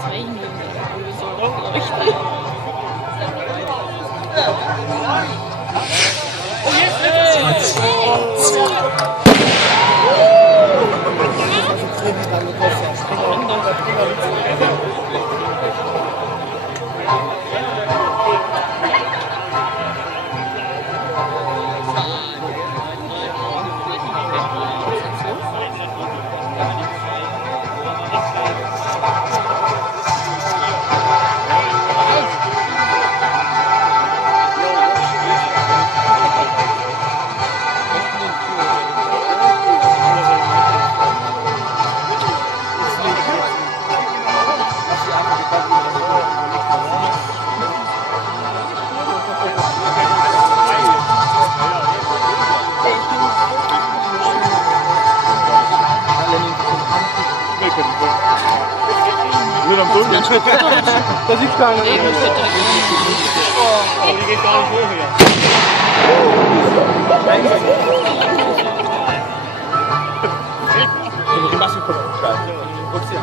Zeichen so leuchten. Oh, jetzt! Da sieht keiner. Die geht gar nicht hoch hier. Die Masse kommt. Guck sie an.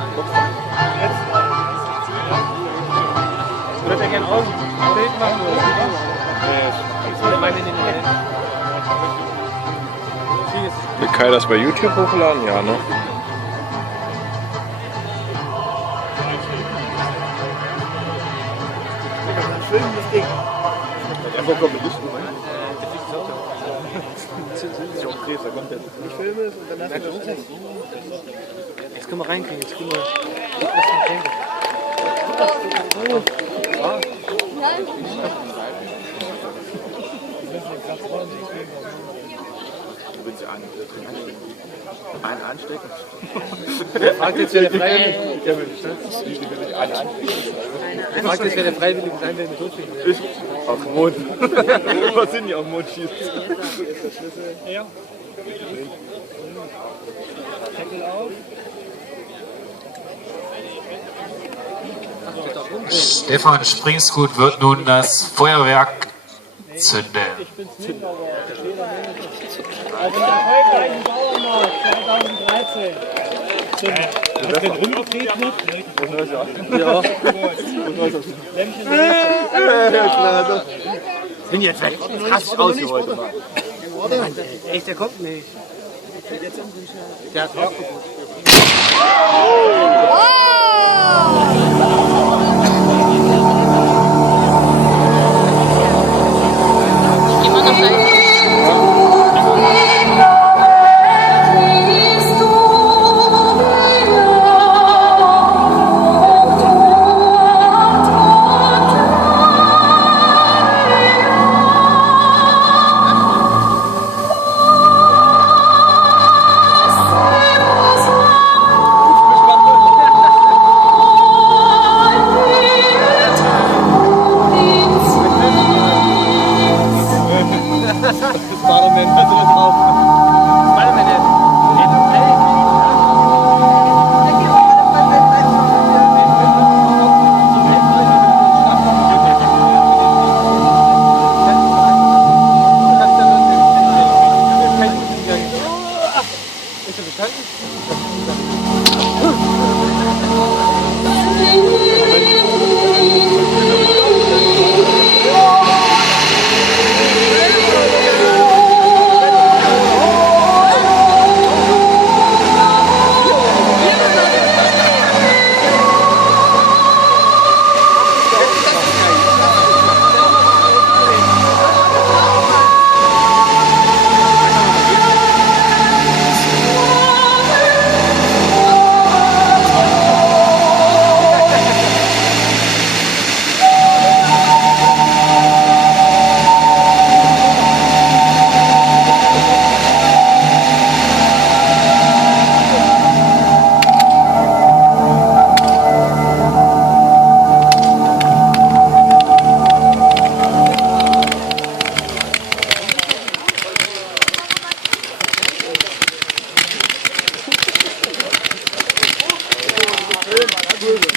Würde er gerne aus Bild machen oder? Will Kai das bei YouTube hochladen? Ja, ne? Filmen das Ding. Einfach kommt mit Licht rein. Das ist auch Krebs, da kommt der. Ich filme es und dann hast du das. Jetzt können wir reinkriegen, jetzt kriegen wir. Einen anstecken. Der fragt jetzt, wer der Freiwillige sein will mit Totschießen. Ich? Auf dem Mond. Was sind die auf dem Mond schießen? Ja. Deckel auf. Stefan Springsgut wird nun das Feuerwerk zünden. Auf dem erfolgreichen Bauernmarkt 2013. Hast du den rumgetreten? Ja. Ich bin jetzt weg. Krass aus hier heute mal. Echt, der kommt nicht. Der hat Rauchverbot. Geh mal nach da. Spider-Man, kannst du da drauf? Spider-Man, ist er bestanden? Schön,